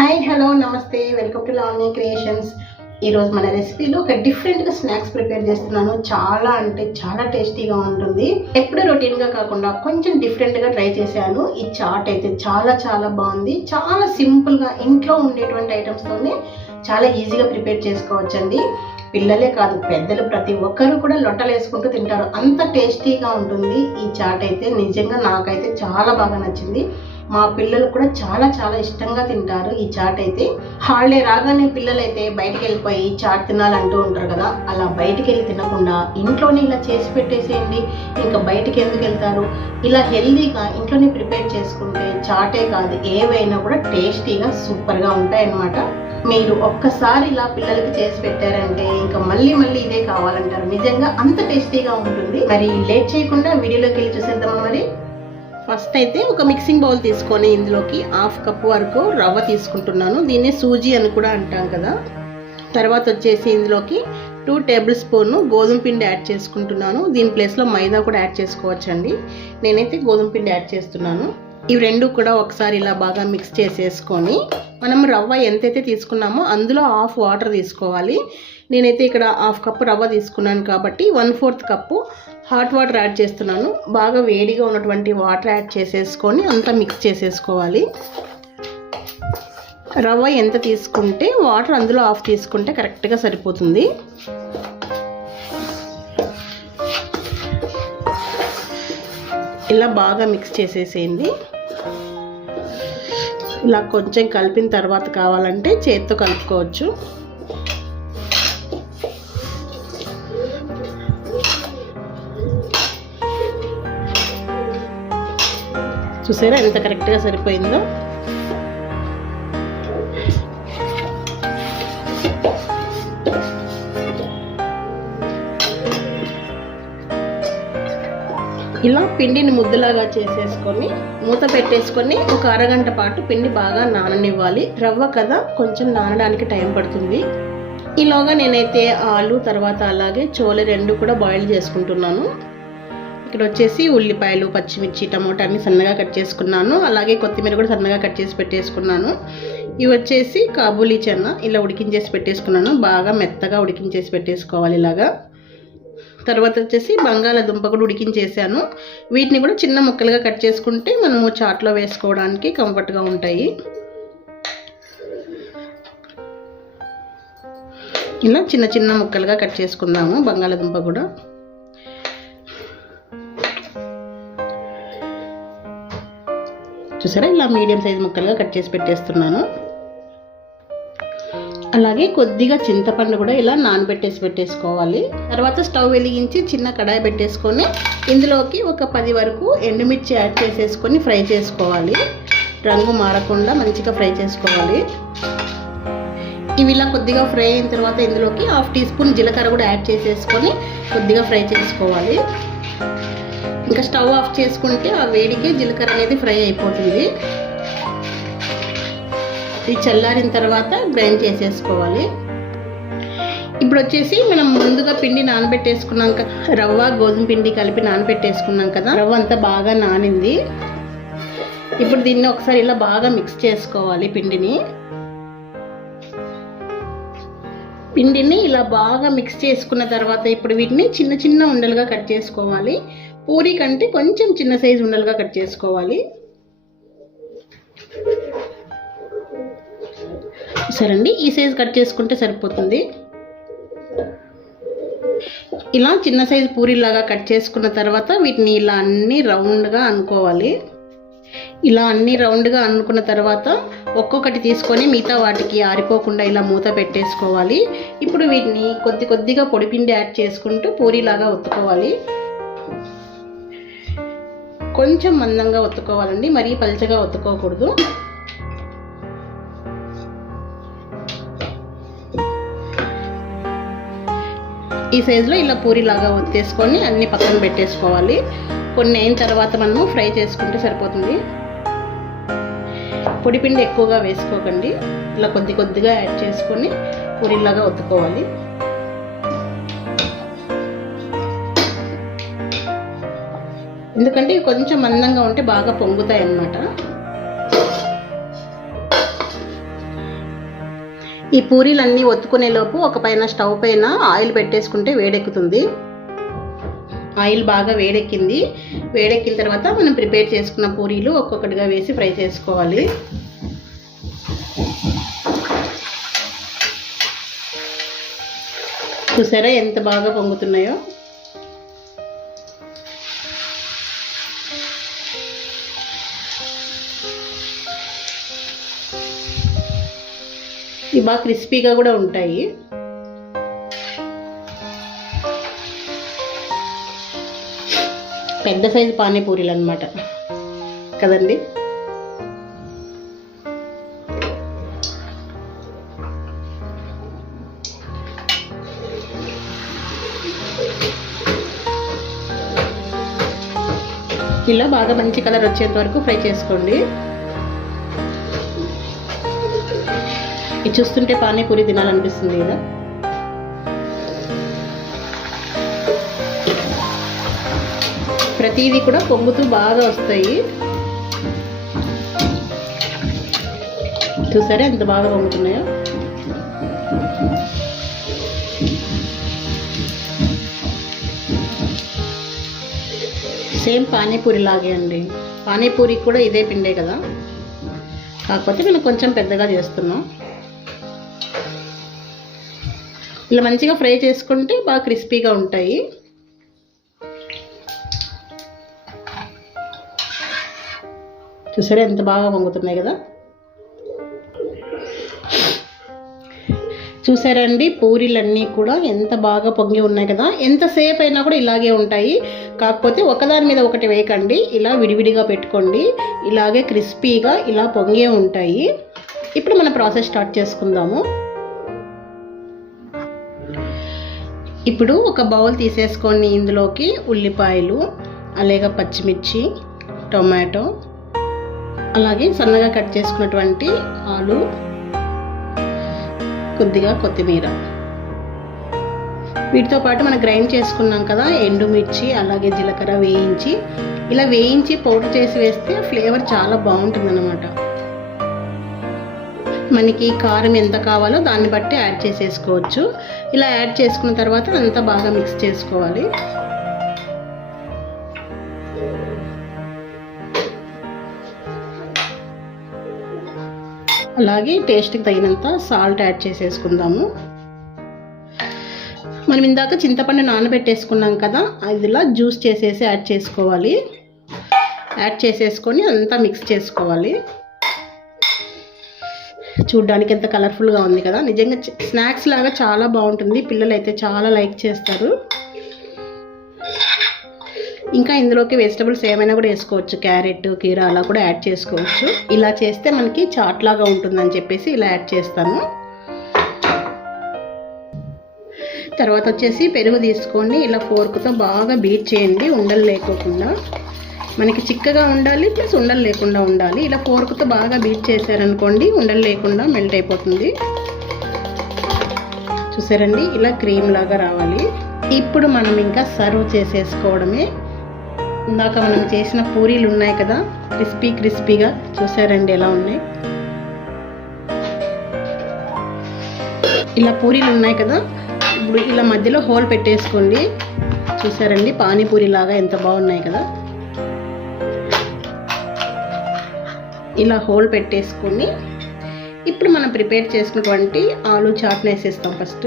Hi hello నమస్తే. Welcome to Lavanya creations ఈరోజు మన రెసిపీలో ఒక డిఫరెంట్గా స్నాక్స్ ప్రిపేర్ చేస్తున్నాను. చాలా అంటే చాలా టేస్టీగా ఉంటుంది. ఎప్పుడూ రొటీన్గా కాకుండా కొంచెం డిఫరెంట్గా ట్రై చేశాను. ఈ చాట్ అయితే చాలా చాలా బాగుంది. చాలా సింపుల్గా ఇంట్లో ఉండేటువంటి ఐటమ్స్తోనే చాలా ఈజీగా ప్రిపేర్ చేసుకోవచ్చండి. పిల్లలే కాదు పెద్దలు ప్రతి ఒక్కరు కూడా లొట్టలు వేసుకుంటూ తింటారు. అంత టేస్టీగా ఉంటుంది. ఈ చాట్ అయితే నిజంగా నాకైతే చాలా బాగా నచ్చింది. మా పిల్లలు కూడా చాలా చాలా ఇష్టంగా తింటారు ఈ చాట్ అయితే. హాలిడే రాగానే పిల్లలు అయితే వెళ్ళిపోయి చాట్ తినాలంటూ ఉంటారు కదా. అలా బయటికి వెళ్ళి తినకుండా ఇంట్లోనే ఇలా చేసి పెట్టేసేయండి ఇంకా బయటికి ఎందుకు వెళ్తారు? ఇలా హెల్దీగా ఇంట్లోనే ప్రిపేర్ చేసుకుంటే చాటే కాదు ఏవైనా కూడా టేస్టీగా సూపర్గా ఉంటాయన్నమాట. మీరు ఒక్కసారి ఇలా పిల్లలకి చేసి పెట్టారంటే ఇంకా మళ్ళీ మళ్ళీ ఇదే కావాలంటారు. నిజంగా అంత టేస్టీగా ఉంటుంది. మరి లేట్ చేయకుండా వీడియోలోకి వెళ్ళి చూసేద్దామా మరి? ఫస్ట్ అయితే ఒక మిక్సింగ్ బౌల్ తీసుకొని ఇందులోకి హాఫ్ కప్ వరకు రవ్వ తీసుకుంటున్నాను. దీన్నే సూజీ అని కూడా అంటాం కదా. తర్వాత వచ్చేసి ఇందులోకి టూ టేబుల్ స్పూన్ గోధుమ పిండి యాడ్ చేసుకుంటున్నాను. దీని ప్లేస్లో మైదా కూడా యాడ్ చేసుకోవచ్చండి. నేనైతే గోధుమ పిండి యాడ్ చేస్తున్నాను. ఇవి రెండు కూడా ఒకసారి ఇలా బాగా మిక్స్ చేసేసుకొని మనం రవ్వ ఎంతైతే తీసుకున్నామో అందులో హాఫ్ వాటర్ తీసుకోవాలి. నేనైతే ఇక్కడ హాఫ్ కప్పు రవ్వ తీసుకున్నాను కాబట్టి one fourth cup hot water add చేస్తున్నాను. బాగా వేడిగా ఉన్నటువంటి వాటర్ యాడ్ చేసేసుకొని అంతా మిక్స్ చేసేసుకోవాలి. రవ్వ ఎంత తీసుకుంటే వాటర్ అందులో ఆఫ్ తీసుకుంటే కరెక్ట్గా సరిపోతుంది. ఇలా బాగా మిక్స్ చేసేసేయండి. ఇలా కొంచెం కలిపిన తర్వాత కావాలంటే చేత్తో కలుపుకోవచ్చు. చూసారా ఎంత కరెక్ట్గా సరిపోయిందో? ఇలా పిండిని ముద్దలాగా చేసేసుకొని మూత పెట్టేసుకొని ఒక అరగంట పాటు పిండి బాగా నాననివ్వాలి. రవ్వ కదా కొంచెం నానడానికి టైం పడుతుంది. ఈలోగా నేనైతే ఆలు తర్వాత అలాగే చోలే రెండు కూడా బాయిల్ చేసుకుంటున్నాను. ఇక్కడ వచ్చేసి ఉల్లిపాయలు పచ్చిమిర్చి టమోటా అన్ని సన్నగా కట్ చేసుకున్నాను. అలాగే కొత్తిమీర కూడా సన్నగా కట్ చేసి పెట్టేసుకున్నాను. ఇవి వచ్చేసి కాబూలీ చెన్న ఇలా ఉడికించేసి పెట్టేసుకున్నాను. బాగా మెత్తగా ఉడికించేసి పెట్టేసుకోవాలి ఇలాగా. తర్వాత వచ్చేసి బంగాళాదుంప కూడా ఉడికించేసాను. వీటిని కూడా చిన్న ముక్కలుగా కట్ చేసుకుంటే మనము చాట్లో వేసుకోవడానికి కంఫర్ట్గా ఉంటాయి. ఇలా చిన్న చిన్న ముక్కలుగా కట్ చేసుకుందాము బంగాళాదుంప కూడా. చూసారా? ఇలా మీడియం సైజ్ ముక్కలుగా కట్ చేసి పెట్టేస్తున్నాను. అలాగే కొద్దిగా చింతపండు కూడా ఇలా నానబెట్టేసి పెట్టేసుకోవాలి. తర్వాత స్టవ్ వెలిగించి చిన్న కడాయి పెట్టేసుకొని ఇందులోకి ఒక పది వరకు ఎండుమిర్చి యాడ్ చేసేసుకొని ఫ్రై చేసుకోవాలి. రంగు మారకుండా మంచిగా ఫ్రై చేసుకోవాలి. ఇవి ఇలా కొద్దిగా ఫ్రై అయిన తర్వాత ఇందులోకి హాఫ్ టీ స్పూన్ జీలకర్ర కూడా యాడ్ చేసేసుకొని కొద్దిగా ఫ్రై చేసుకోవాలి. ఇంకా స్టవ్ ఆఫ్ చేసుకుంటే ఆ వేడికి జీలకర్ర అనేది ఫ్రై అయిపోతుంది. ఇది చల్లారిన తర్వాత గ్రైండ్ చేసేసుకోవాలి. ఇప్పుడు వచ్చేసి మనం ముందుగా పిండి నానబెట్టేసుకున్నాం రవ్వ గోధుమ పిండి కలిపి నానబెట్టేసుకున్నాం కదా రవ్వ అంతా బాగా నానింది. ఇప్పుడు దీన్ని ఒకసారి ఇలా బాగా మిక్స్ చేసుకోవాలి పిండిని. పిండిని ఇలా బాగా మిక్స్ చేసుకున్న తర్వాత ఇప్పుడు వీటిని చిన్న చిన్న ఉండలుగా కట్ చేసుకోవాలి. పూరి కంటే కొంచెం చిన్న సైజు ఉండలుగా కట్ చేసుకోవాలి. సరండి ఈ సైజు కట్ చేసుకుంటే సరిపోతుంది. ఇలా చిన్న సైజు పూరీలాగా కట్ చేసుకున్న తర్వాత వీటిని ఇలా అన్ని రౌండ్గా అనుకోవాలి. ఇలా అన్ని రౌండ్గా అనుకున్న తర్వాత ఒక్కొక్కటి తీసుకొని మిగతా వాటికి ఆరిపోకుండా ఇలా మూత పెట్టేసుకోవాలి. ఇప్పుడు వీటిని కొద్ది కొద్దిగా పొడిపిండి యాడ్ చేసుకుంటూ పూరీలాగా ఒత్తుకోవాలి. కొంచెం మందంగా ఒత్తుకోవాలండి మరీ పల్చగా ఒత్తుకోకూడదు. ఈ సైజులో ఇలా పూరిలాగా ఒత్తేసుకొని అన్ని పక్కన పెట్టేసుకోవాలి. కొన్ని అయిన తర్వాత మనము ఫ్రై చేసుకుంటే సరిపోతుంది. పొడిపిండి ఎక్కువగా వేసుకోకండి. ఇలా కొద్ది కొద్దిగా యాడ్ చేసుకొని పూరిలాగా ఒత్తుకోవాలి. ఎందుకంటే ఇవి కొంచెం మందంగా ఉంటే బాగా పొంగుతాయి అన్నమాట. ఈ పూరీలన్నీ ఒత్తుకునేలోపు ఒక పైన స్టవ్ పైన ఆయిల్ పెట్టేసుకుంటే వేడెక్కుతుంది. ఆయిల్ బాగా వేడెక్కింది. వేడెక్కిన తర్వాత మనం ప్రిపేర్ చేసుకున్న పూరీలు ఒక్కొక్కటిగా వేసి ఫ్రై చేసుకోవాలి. చూసారా ఎంత బాగా పొంగుతున్నాయో? ఇవి బాగా క్రిస్పీగా కూడా ఉంటాయి. పెద్ద సైజు పానీపూరీలు అనమాట కదండి? ఇలా బాగా మంచి కలర్ వచ్చేంత వరకు ఫ్రై చేసుకోండి. ఇది చూస్తుంటే పానీపూరి తినాలనిపిస్తుంది కదా. ప్రతిదీ కూడా పొంగుతూ బాగా వస్తాయి. చూసారా ఎంత బాగా పొంగుతున్నాయో? సేమ్ పానీపూరి లాగే అండి. పానీపూరి కూడా ఇదే పిండే కదా. కాకపోతే మేము కొంచెం పెద్దగా చేస్తున్నాం. ఇలా మంచిగా ఫ్రై చేసుకుంటే బాగా క్రిస్పీగా ఉంటాయి. చూసారా ఎంత బాగా పొంగుతున్నాయి కదా? చూసారండి పూరీలన్నీ కూడా ఎంత బాగా పొంగి ఉన్నాయి కదా? ఎంతసేపు అయినా కూడా ఇలాగే ఉంటాయి. కాకపోతే ఒకదాని మీద ఒకటి వేయకండి ఇలా విడివిడిగా పెట్టుకోండి. ఇలాగే క్రిస్పీగా ఇలా పొంగే ఉంటాయి. ఇప్పుడు మన ప్రాసెస్ స్టార్ట్ చేసుకుందాము. ఇప్పుడు ఒక బౌల్ తీసేసుకొని ఇందులోకి ఉల్లిపాయలు అలాగే పచ్చిమిర్చి టొమాటో అలాగే సన్నగా కట్ చేసుకున్నటువంటి ఆలు కొద్దిగా కొత్తిమీర. వీటితో పాటు మనం గ్రైండ్ చేసుకున్నాం కదా ఎండుమిర్చి అలాగే జీలకర్ర వేయించి ఇలా వేయించి పౌడర్ చేసి వేస్తే ఫ్లేవర్ చాలా బాగుంటుంది అన్నమాట మనకి కారం ఎంత కావాలో దాన్ని బట్టి యాడ్ చేసేసుకోవచ్చు. ఇలా యాడ్ చేసుకున్న తర్వాత అంతా బాగా మిక్స్ చేసుకోవాలి. అలాగే టేస్ట్కి తగినంత సాల్ట్ యాడ్ చేసేసుకుందాము. మనం ఇందాక చింతపండు నానబెట్టేసుకున్నాం కదా అదిలా జ్యూస్ చేసేసి యాడ్ చేసుకోవాలి. యాడ్ చేసేసుకొని అంతా మిక్స్ చేసుకోవాలి. చూడ్డానికి ఎంత కలర్ఫుల్గా ఉంది కదా. నిజంగా స్నాక్స్ లాగా చాలా బాగుంటుంది. పిల్లలు అయితే చాలా లైక్ చేస్తారు. ఇంకా ఇందులోకి వెజిటబుల్స్ ఏమైనా కూడా వేసుకోవచ్చు. క్యారెట్ కీరా అలా కూడా యాడ్ చేసుకోవచ్చు. ఇలా చేస్తే మనకి చాట్ లాగా ఉంటుందని చెప్పేసి ఇలా యాడ్ చేస్తాను. తర్వాత వచ్చేసి పెరుగు తీసుకోండి. ఇలా ఫోర్క్తో బాగా బీట్ చేయండి. ఉండలు లేకోకుండా. మనకి చిక్కగా ఉండాలి ప్లస్ ఉండలు లేకుండా ఉండాలి. ఇలా ఫోర్క్తో బాగా బీట్ చేశారనుకోండి ఉండలు లేకుండా మెల్ట్ అయిపోతుంది. చూసారండి? ఇలా క్రీమ్ లాగా రావాలి. ఇప్పుడు మనం ఇంకా సర్వ్ చేసేసుకోవడమే. ఇందాక మనం చేసిన పూరీలు ఉన్నాయి కదా క్రిస్పీ క్రిస్పీగా. చూసారండి ఎలా ఉన్నాయి? ఇలా పూరీలు ఉన్నాయి కదా ఇప్పుడు ఇలా మధ్యలో హోల్ పెట్టేసుకోండి. చూసారండి? పానీపూరి లాగా ఎంత బాగున్నాయి కదా. ఇలా హోల్ పెట్టేసుకొని ఇప్పుడు మనం ప్రిపేర్ చేసుకున్నటువంటి ఆలు చాట్ని వేసేస్తాం ఫస్ట్.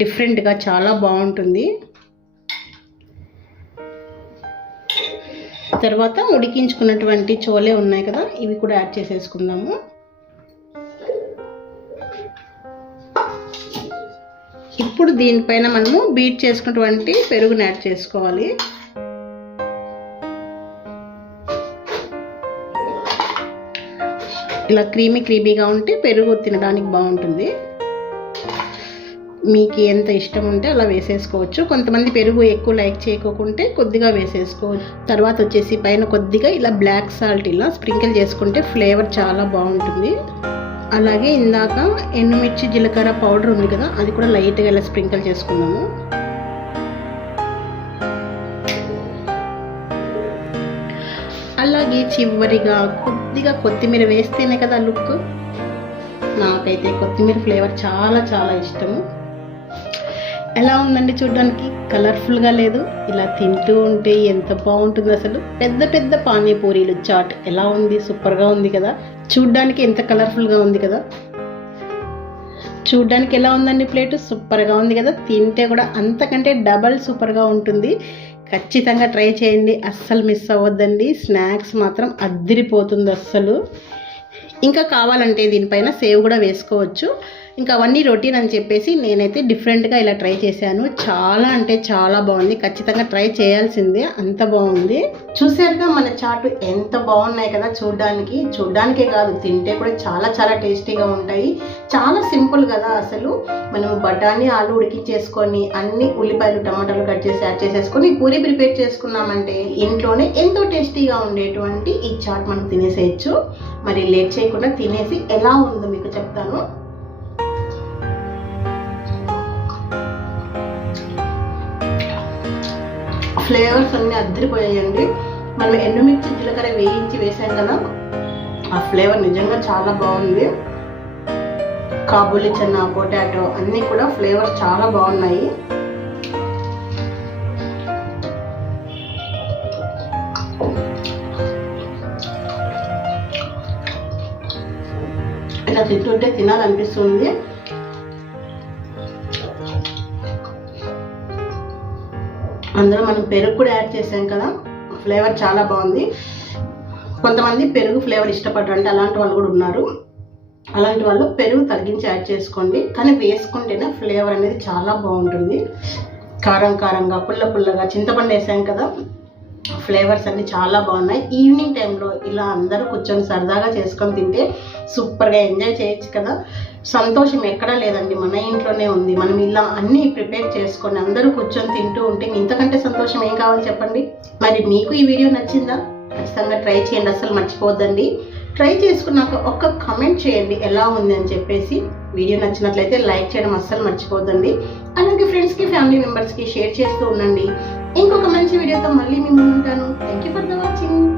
డిఫరెంట్గా చాలా బాగుంటుంది. తర్వాత ఉడికించుకున్నటువంటి చోలే ఉన్నాయి కదా ఇవి కూడా యాడ్ చేసేసుకుందాము. ఇప్పుడు దీనిపైన మనము బీట్ చేసుకున్నటువంటి పెరుగుని యాడ్ చేసుకోవాలి. ఇలా క్రీమీ క్రీమీగా ఉంటే పెరుగు తినడానికి బాగుంటుంది. మీకు ఎంత ఇష్టం ఉంటే అలా వేసేసుకోవచ్చు. కొంతమంది పెరుగు ఎక్కువ లైక్ చేయకోకుంటే కొద్దిగా వేసేసుకోవచ్చు. తర్వాత వచ్చేసి పైన కొద్దిగా ఇలా బ్లాక్ సాల్ట్ ఇలా స్ప్రింకిల్ చేసుకుంటే ఫ్లేవర్ చాలా బాగుంటుంది. అలాగే ఇందాక ఎండుమిర్చి జీలకర్ర పౌడర్ ఉంది కదా అది కూడా లైట్గా ఇలా స్ప్రింకిల్ చేసుకున్నాము అలాగే చివరిగా కొద్దిగా కొత్తిమీర వేస్తేనే కదా లుక్. నాకైతే కొత్తిమీర ఫ్లేవర్ చాలా చాలా ఇష్టము. ఎలా ఉందండి చూడడానికి? కలర్ఫుల్గా లేదు. ఇలా తింటూ ఉంటే ఎంత బాగుంటుంది అసలు. పెద్ద పెద్ద పానీపూరీలు చాట్ ఎలా ఉంది? సూపర్గా ఉంది కదా. చూడ్డానికి ఎంత కలర్ఫుల్గా ఉంది కదా. చూడ్డానికి ఎలా ఉందండి ప్లేటు? సూపర్గా ఉంది కదా. తింటే కూడా అంతకంటే డబల్ సూపర్గా ఉంటుంది. ఖచ్చితంగా ట్రై చేయండి. అస్సలు మిస్ అవ్వద్దండి. స్నాక్స్ మాత్రం అద్దిరిపోతుంది అస్సలు. ఇంకా కావాలంటే దీనిపైన సేవ్ కూడా వేసుకోవచ్చు. ఇంకా అవన్నీ రొటీన్ అని చెప్పేసి నేనైతే డిఫరెంట్గా ఇలా ట్రై చేశాను. చాలా అంటే చాలా బాగుంది. ఖచ్చితంగా ట్రై చేయాల్సిందే. అంత బాగుంది. చూసారుగా మన చాటు ఎంత బాగున్నాయి కదా చూడ్డానికి. చూడ్డానికే కాదు తింటే కూడా చాలా చాలా టేస్టీగా ఉంటాయి. చాలా సింపుల్ కదా అసలు. మనం బఠానీ ఆలు ఉడికించేసుకొని అన్ని ఉల్లిపాయలు టమాటాలు కట్ చేసి యాడ్ చేసేసుకొని పూరి ప్రిపేర్ చేసుకున్నామంటే ఇంట్లోనే ఎంతో టేస్టీగా ఉండేటువంటి ఈ చాట్ మనం తినేసేయచ్చు. మరి లేట్ చేయకుండా తినేసి ఎలా ఉందో మీకు చెప్తాను. ఫ్లేవర్స్ అన్నీ అద్దరిపోయాయండి. మనం ఎండుమిర్చి జీలకర్ర వేయించి వేసాం కదా ఆ ఫ్లేవర్ నిజంగా చాలా బాగుంది. కాబూలి చెన్న పొటాటో అన్నీ కూడా ఫ్లేవర్స్ చాలా బాగున్నాయి. ఇలా తింటుంటే తినాలనిపిస్తుంది. అందులో మనం పెరుగు కూడా యాడ్ చేసాం కదా. ఫ్లేవర్ చాలా బాగుంది. కొంతమంది పెరుగు ఫ్లేవర్ ఇష్టపడరు. అంటే అలాంటి వాళ్ళు కూడా ఉన్నారు. అలాంటి వాళ్ళు పెరుగు తగ్గించి యాడ్ చేసుకోండి. కానీ వేసుకుంటేనే ఫ్లేవర్ అనేది చాలా బాగుంటుంది. కారం కారంగా పుల్ల పుల్లగా చింతపండు వేసాం కదా. ఫ్లేవర్స్ అన్ని చాలా బాగున్నాయి. ఈవినింగ్ టైంలో ఇలా అందరూ కూర్చొని సరదాగా చేసుకొని తింటే సూపర్గా ఎంజాయ్ చేయొచ్చు కదా. సంతోషం ఎక్కడా లేదండి. మన ఇంట్లోనే ఉంది. మనం ఇలా అన్నీ ప్రిపేర్ చేసుకొని అందరూ కూర్చొని తింటూ ఉంటే ఇంతకంటే సంతోషం ఏం కావాలి చెప్పండి? మరి మీకు ఈ వీడియో నచ్చిందా? ఖచ్చితంగా ట్రై చేయండి. అసలు మర్చిపోద్దండి ట్రై చేసుకున్నాక ఒక్క కమెంట్ చేయండి. ఎలా ఉంది అని చెప్పేసి. వీడియో నచ్చినట్లయితే లైక్ చేయడం అస్సలు మర్చిపోద్దండి అలాగే ఫ్రెండ్స్కి ఫ్యామిలీ మెంబర్స్కి షేర్ చేస్తూ ఉండండి. ఇంకొక మంచి వీడియోతో మళ్ళీ మేము ఉంటాను. Thank you for the watching